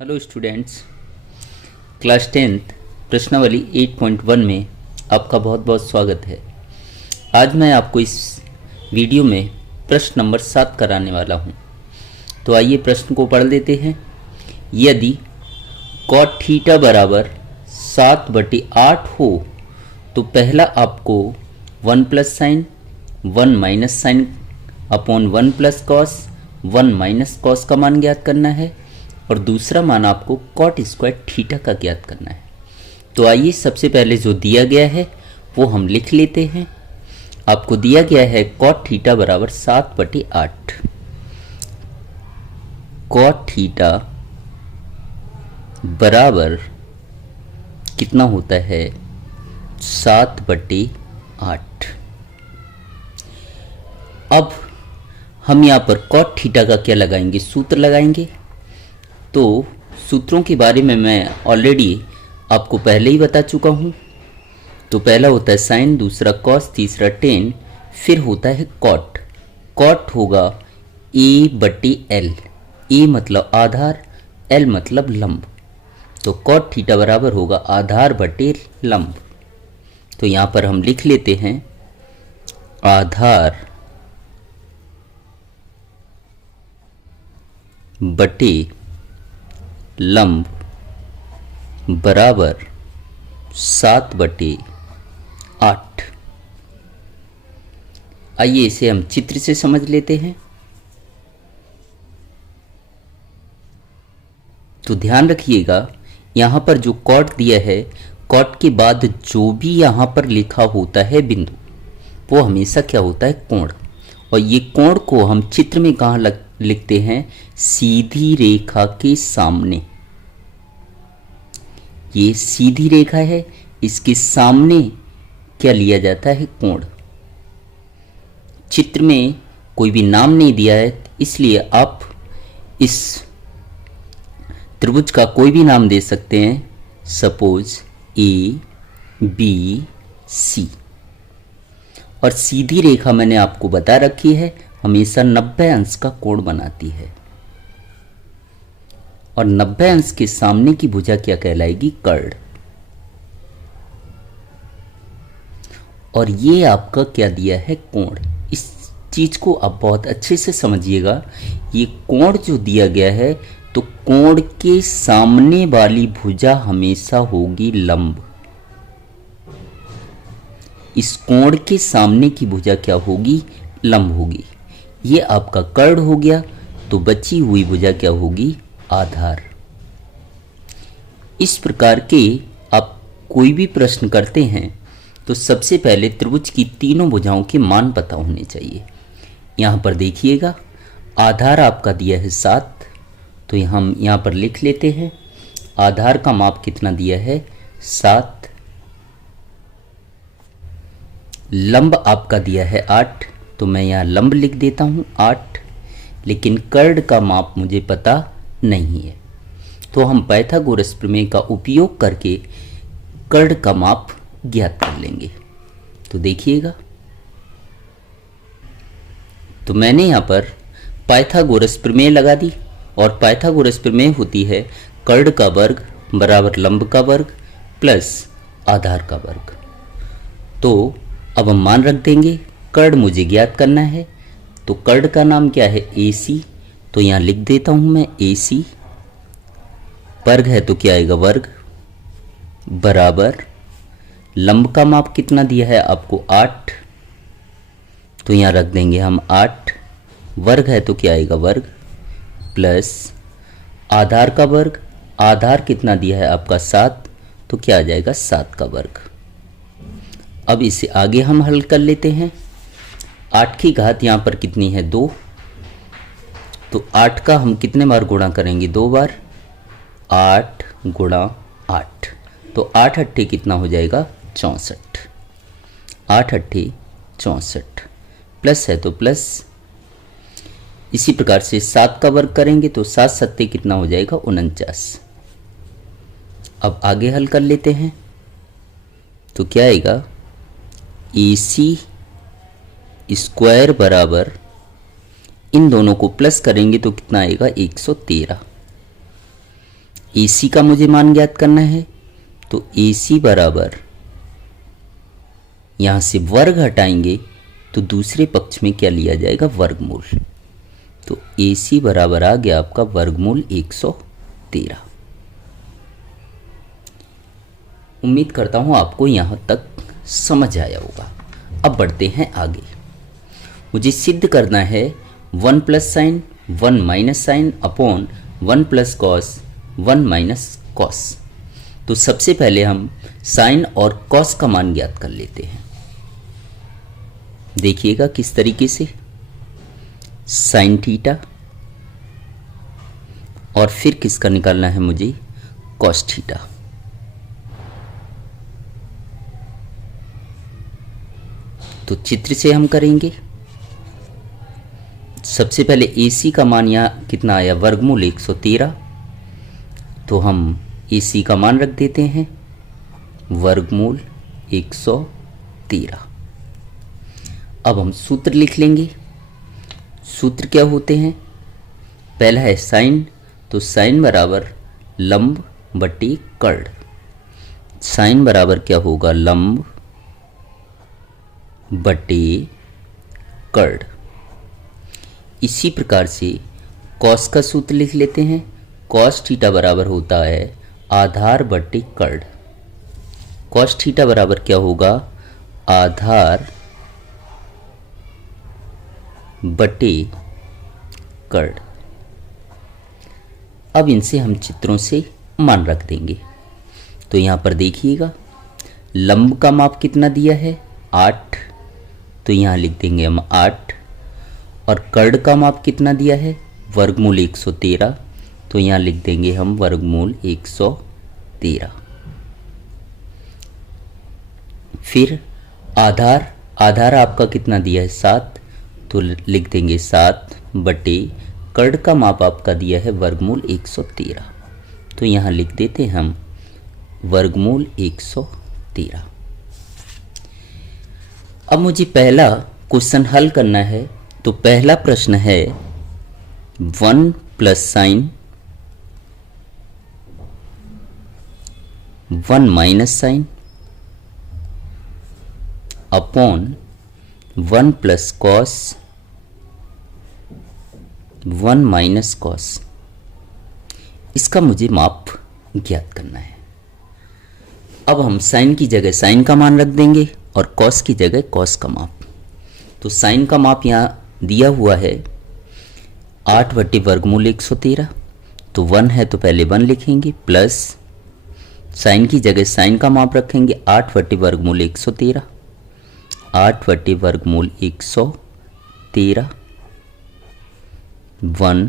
Hello students, class 10th प्रश्नावली 8.1 में आपका बहुत बहुत स्वागत है। आज मैं आपको इस वीडियो में प्रश्न नंबर 7 कराने वाला हूं। तो आइए प्रश्न को पढ़ लेते हैं। यदि कॉट थीटा बराबर 7/8 हो तो पहला आपको 1 plus sign 1 minus sine upon 1 plus cos 1 minus cos का मान ज्ञात करना है और दूसरा मान आपको कॉट स्क्वायर थीटा का ज्ञात करना है। तो आइए सबसे पहले जो दिया गया है वो हम लिख लेते हैं। आपको दिया गया है कॉट थीटा बराबर 7/8। कॉट थीटा बराबर कितना होता है 7/8। अब हम यहाँ पर कॉट थीटा का क्या लगाएंगे, सूत्र लगाएंगे। तो सूत्रों के बारे में मैं ऑलरेडी आपको पहले ही बता चुका हूँ। तो पहला होता है साइन, दूसरा कॉस, तीसरा टेन, फिर होता है कॉट। कॉट होगा A/L। ए मतलब आधार, L मतलब लंब। तो कॉट थीटा बराबर होगा आधार बटे लंब। तो यहाँ पर हम लिख लेते हैं आधार बटे लंब बराबर 7/8। आइए इसे हम चित्र से समझ लेते हैं। तो ध्यान रखिएगा, यहाँ पर जो कॉट दिया है, कॉट के बाद जो भी यहाँ पर लिखा होता है बिंदु, वो हमेशा क्या होता है, कोण। और ये कोण को हम चित्र में कहाँ लिखते हैं, सीधी रेखा के सामने। ये सीधी रेखा है, इसके सामने क्या लिया जाता है, कोण। चित्र में कोई भी नाम नहीं दिया है, इसलिए आप इस त्रिभुज का कोई भी नाम दे सकते हैं। Suppose ABC। और सीधी रेखा मैंने आपको बता रखी है हमेशा 90 अंश का कोण बनाती है। और 90 अंश के सामने की भुजा क्या कहलाएगी, कर्ण। और ये आपका क्या दिया है, कोण। इस चीज को आप बहुत अच्छे से समझिएगा। ये कोण जो दिया गया है, तो कोण के सामने वाली भुजा हमेशा होगी लंब। इस कोण के सामने की भुजा क्या होगी, लंब होगी। ये आपका कर्ण हो गया। तो बची हुई भुजा क्या होगी, आधार। इस प्रकार के आप कोई भी प्रश्न करते हैं तो सबसे पहले त्रिभुज की तीनों भुजाओं के मान पता होने चाहिए। यहाँ पर देखिएगा, आधार आपका दिया है 7। तो हम यहाँ पर लिख लेते हैं आधार का माप कितना दिया है, 7। लंब आपका दिया है 8, तो मैं यहाँ लंब लिख देता हूँ 8। लेकिन कर्ण का माप मुझे पता नहीं है, तो हम पाइथागोरस प्रमेय का उपयोग करके कर्ण का माप ज्ञात कर लेंगे। तो देखिएगा, तो मैंने यहाँ पर पाइथागोरस प्रमेय लगा दी। और पाइथागोरस प्रमेय होती है कर्ण का वर्ग बराबर लंब का वर्ग प्लस आधार का वर्ग। तो अब हम मान रख देंगे, कर्ण मुझे ज्ञात करना है। तो कर्ण का नाम क्या है, AC। तो यहाँ लिख देता हूँ मैं AC। वर्ग है तो क्या आएगा, वर्ग बराबर लंब का माप कितना दिया है आपको, 8। तो यहाँ रख देंगे हम 8। वर्ग है तो क्या आएगा, वर्ग प्लस आधार का वर्ग। आधार कितना दिया है आपका, 7। तो क्या आ जाएगा, 7 का वर्ग। अब इसे आगे हम हल कर लेते हैं। 8 की घात यहाँ पर कितनी है, 2। तो 8 का हम कितने बार गुणा करेंगे, 2 बार। 8 गुणा 8, तो 8 अट्ठे कितना हो जाएगा, 64। 8 अट्ठे 64, प्लस है तो प्लस। इसी प्रकार से 7 का वर्ग करेंगे तो 7 सत्ते कितना हो जाएगा, 49। अब आगे हल कर लेते हैं। तो क्या आएगा, AC स्क्वायर बराबर, इन दोनों को प्लस करेंगे तो कितना आएगा, 113। AC का मुझे मान ज्ञात करना है, तो AC बराबर, यहाँ से वर्ग हटाएंगे तो दूसरे पक्ष में क्या लिया जाएगा, वर्गमूल। तो AC बराबर आ गया आपका वर्गमूल 113। उम्मीद करता हूँ आपको यहाँ तक समझ आया होगा। अब बढ़ते हैं आगे। मुझे सिद्ध करना है 1 plus sign 1 minus sine upon 1 plus cos 1 minus cos. तो सबसे पहले हम साइन और कॉस का मान ज्ञात कर लेते हैं। देखिएगा किस तरीके से, साइन थीटा और फिर किसका निकालना है मुझे, कॉस थीटा। तो चित्र से हम करेंगे। सबसे पहले AC का मान यहाँ कितना आया, वर्गमूल 113। तो हम AC का मान रख देते हैं वर्गमूल 113। अब हम सूत्र लिख लेंगे। सूत्र क्या होते हैं, पहला है साइन, तो साइन बराबर लंब बटे कर्ण। साइन बराबर क्या होगा, लंब बटे कर्ण। इसी प्रकार से कॉस का सूत्र लिख लेते हैं। कॉस थीटा बराबर होता है आधार बटे कर्ण। कॉस थीटा बराबर क्या होगा, आधार बटे कर्ण। अब इनसे हम चित्रों से मान रख देंगे। तो यहाँ पर देखिएगा लंब का माप कितना दिया है, 8। तो यहाँ लिख देंगे हम 8। और कर्ण का माप कितना दिया है, वर्गमूल 113। तो यहाँ लिख देंगे हम वर्गमूल 113। फिर आधार, आधार आपका कितना दिया है, 7। तो लिख देंगे 7 बटे कर्ण का माप आपका दिया है वर्गमूल 113। तो यहाँ लिख देते हैं हम वर्गमूल 113। अब मुझे पहला क्वेश्चन हल करना है। तो पहला प्रश्न है 1 plus sign 1 minus sine upon 1 plus cos 1 minus cos. इसका मुझे माप ज्ञात करना है। अब हम साइन की जगह साइन का मान रख देंगे और कॉस की जगह कॉस का माप। तो साइन का माप यहाँ दिया हुआ है 8 बटे वर्गमूल 113। तो 1 है तो पहले 1 लिखेंगे, प्लस साइन की जगह साइन का माप रखेंगे 8 बटे वर्गमूल 113। 8 बटे वर्गमूल 113 1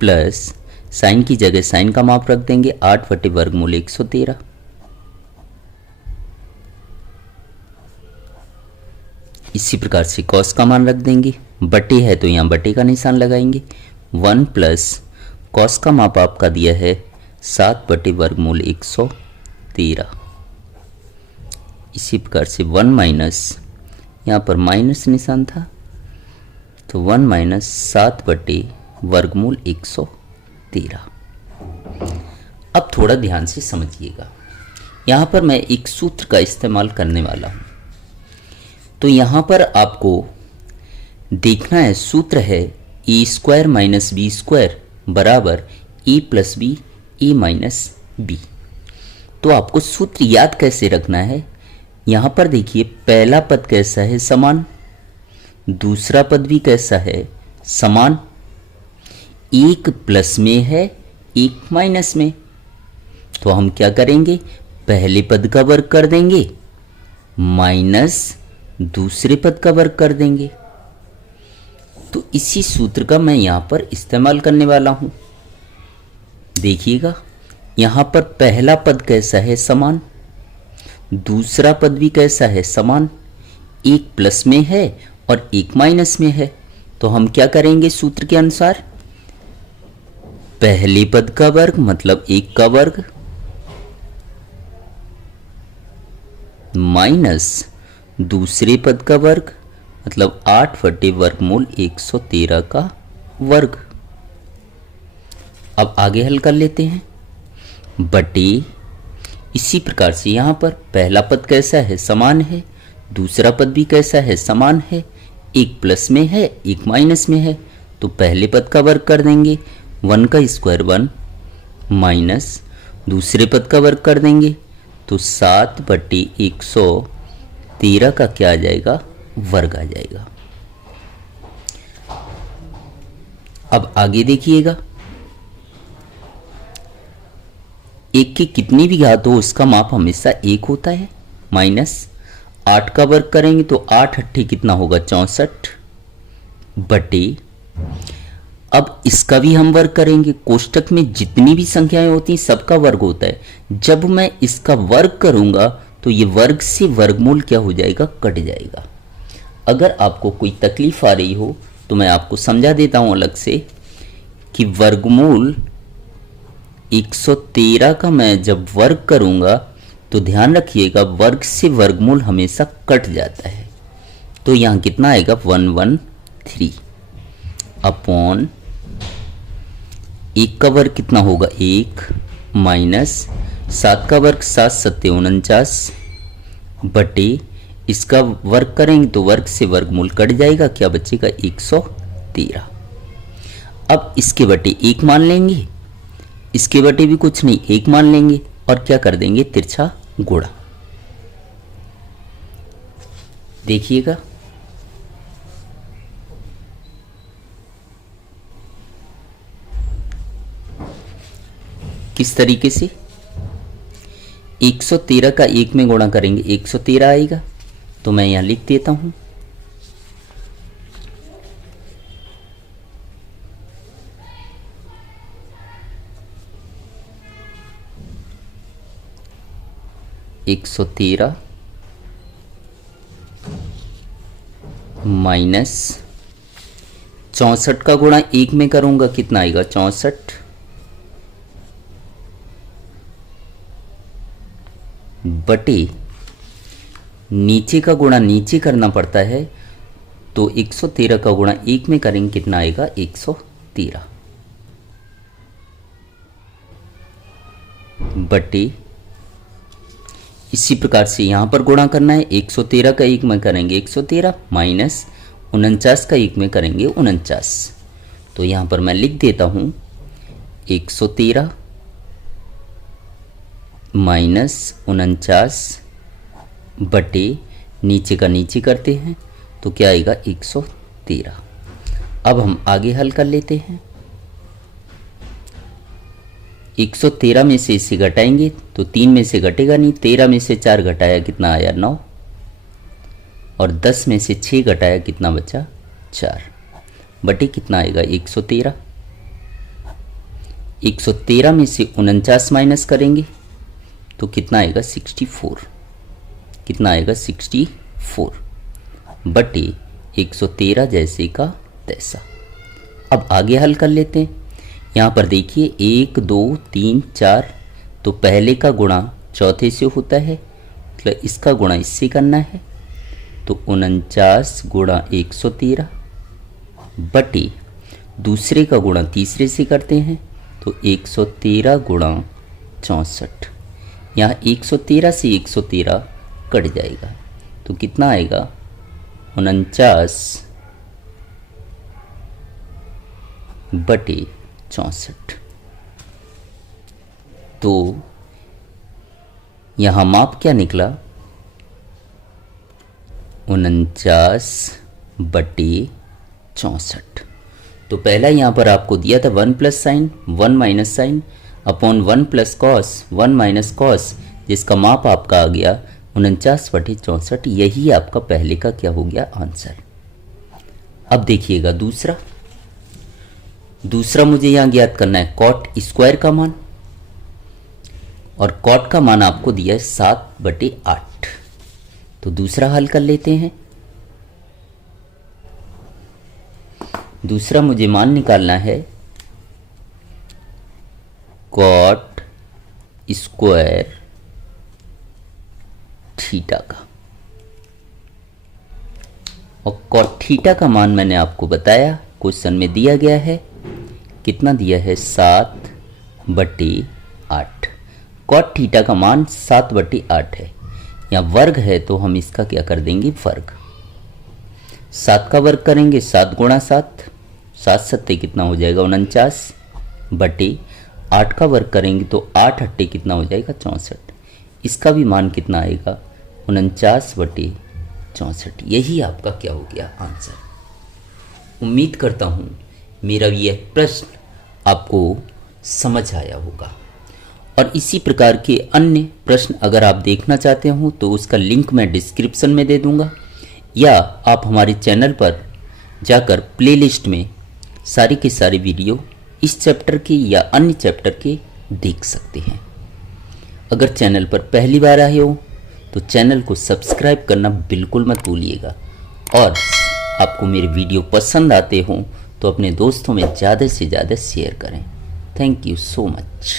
प्लस साइन की जगह साइन का माप रख देंगे 8 बटे वर्गमूल 113। इसी प्रकार से कॉस का मान रख देंगे, बटे है तो यहाँ बटे का निशान लगाएंगे। 1 प्लस कॉस का माप आपका दिया है 7 बटे वर्गमूल 113। इसी प्रकार से 1 माइनस, यहाँ पर माइनस निशान था, तो 1 माइनस 7 बटे वर्गमूल 113। अब थोड़ा ध्यान से समझिएगा, यहाँ पर मैं एक सूत्र का इस्तेमाल करने वाला हूँ। तो यहाँ पर आपको देखना है, सूत्र है ए स्क्वायर माइनस बी स्क्वायर बराबर ए प्लस बी ए माइनस बी। तो आपको सूत्र याद कैसे रखना है, यहाँ पर देखिए पहला पद कैसा है, समान, दूसरा पद भी कैसा है, समान, एक प्लस में है एक माइनस में। तो हम क्या करेंगे, पहले पद का वर्ग कर देंगे माइनस दूसरे पद का वर्ग कर देंगे। तो इसी सूत्र का मैं यहाँ पर इस्तेमाल करने वाला हूँ। देखिएगा यहाँ पर पहला पद कैसा है, समान, दूसरा पद भी कैसा है, समान, एक प्लस में है और एक माइनस में है। तो हम क्या करेंगे सूत्र के अनुसार, पहले पद का वर्ग मतलब एक का वर्ग माइनस दूसरे पद का वर्ग मतलब 8 बटे वर्गमूल 113 का वर्ग। अब आगे हल कर लेते हैं। बटे, इसी प्रकार से यहाँ पर पहला पद कैसा है, समान है, दूसरा पद भी कैसा है, समान है, एक प्लस में है एक माइनस में है, तो पहले पद का वर्ग कर देंगे, 1 का स्क्वायर 1 माइनस दूसरे पद का वर्ग कर देंगे तो 7/113 का क्या आ जाएगा, वर्ग आ जाएगा। अब आगे देखिएगा, एक की कितनी भी घात हो उसका माप हमेशा एक होता है, माइनस 8 का वर्ग करेंगे तो 8 अट्ठे कितना होगा, 64 बटे, अब इसका भी हम वर्ग करेंगे, कोष्टक में जितनी भी संख्याएं होती हैं सबका वर्ग होता है, जब मैं इसका वर्ग करूंगा तो ये वर्ग से वर्गमूल क्या हो जाएगा, कट जाएगा। अगर आपको कोई तकलीफ आ रही हो तो मैं आपको समझा देता हूं अलग से कि वर्गमूल 113 का मैं जब वर्ग करूंगा तो ध्यान रखिएगा वर्ग से वर्गमूल हमेशा कट जाता है, तो यहां कितना आएगा 113 अपॉन 1 का वर्ग कितना होगा 1 माइनस 7 का वर्ग 7 सत्ते 49 बटे, इसका वर्ग करेंगे तो वर्ग से वर्गमूल कट जाएगा, क्या बचेगा 113। अब इसके बटे 1 मान लेंगे, इसके बटे भी कुछ नहीं 1 मान लेंगे और क्या कर देंगे, तिरछा गुणा। देखिएगा किस तरीके से 113 का 1 में गुणा करेंगे 113 आएगा, तो मैं यहां लिख देता हूं 113 माइनस 64 का गुणा 1 में करूंगा कितना आएगा 64 बटे, नीचे का गुणा नीचे करना पड़ता है तो 113 का गुणा 1 में करेंगे कितना आएगा 113 बटे, इसी प्रकार से यहां पर गुणा करना है 113 का 1 में करेंगे 113 माइनस 49 का 1 में करेंगे 49, तो यहां पर मैं लिख देता हूं 113 माइनस 49 बटे, नीचे का नीचे करते हैं तो क्या आएगा 113। अब हम आगे हल कर लेते हैं, 113 में से इसे घटाएंगे तो 3 में से घटेगा नहीं, 13 में से 4 घटाया कितना आया 9 और 10 में से 6 घटाया कितना बचा 4 बटे कितना आएगा 113। 113 में से 49 माइनस करेंगे तो कितना आएगा 64, कितना आएगा 64 बटे 113 जैसे का तैसा। अब आगे हल कर लेते हैं, यहाँ पर देखिए 1 2 3 4, तो पहले का गुणा चौथे से होता है, मतलब इसका गुणा इससे करना है, तो 49 गुणा 113 बटे, दूसरे का गुणा तीसरे से करते हैं तो 113 गुणा 64, यहाँ 113 से 113 कट जाएगा तो कितना आएगा 49 बटे 64, तो यहाँ माप क्या निकला 49 बटे 64। तो पहला यहाँ पर आपको दिया था 1 plus sign 1 minus sine upon 1 plus cos 1 minus cos, जिसका माप आपका आ गया 49 बटे 64, यही आपका पहले का क्या हो गया आंसर। अब देखिएगा दूसरा मुझे यहाँ ज्ञात करना है कॉट स्क्वायर का मान, और कॉट का मान आपको दिया है 7 बटे 8, तो दूसरा हल कर लेते हैं। दूसरा मुझे मान निकालना है कॉट स्क्वायर थीटा का, और कॉट थीटा का मान मैंने आपको बताया क्वेश्चन में दिया गया है, कितना दिया है 7 बटे 8। कॉट थीटा का मान 7/8 है। यहाँ वर्ग है तो हम इसका क्या कर देंगे, वर्ग। 7 का वर्ग करेंगे 7 गुणा 7, 7 सत्ते कितना हो जाएगा 49, बटे 8 का वर्ग करेंगे तो 8 अट्टे कितना हो जाएगा 64। इसका भी मान कितना आएगा 49/64। यही आपका क्या हो गया आंसर। उम्मीद करता हूँ मेरा यह प्रश्न आपको समझ आया होगा। और इसी प्रकार के अन्य प्रश्न अगर आप देखना चाहते हो तो उसका लिंक मैं डिस्क्रिप्शन में दे दूंगा, या आप हमारे चैनल पर जाकर प्लेलिस्ट में सारी के सारे वीडियो इस चैप्टर के या अन्य चैप्टर के देख सकते हैं। अगर चैनल पर पहली बार आए हो तो चैनल को सब्सक्राइब करना बिल्कुल मत भूलिएगा, और आपको मेरे वीडियो पसंद आते हो तो अपने दोस्तों में ज़्यादा से ज़्यादा शेयर करें। Thank you so much.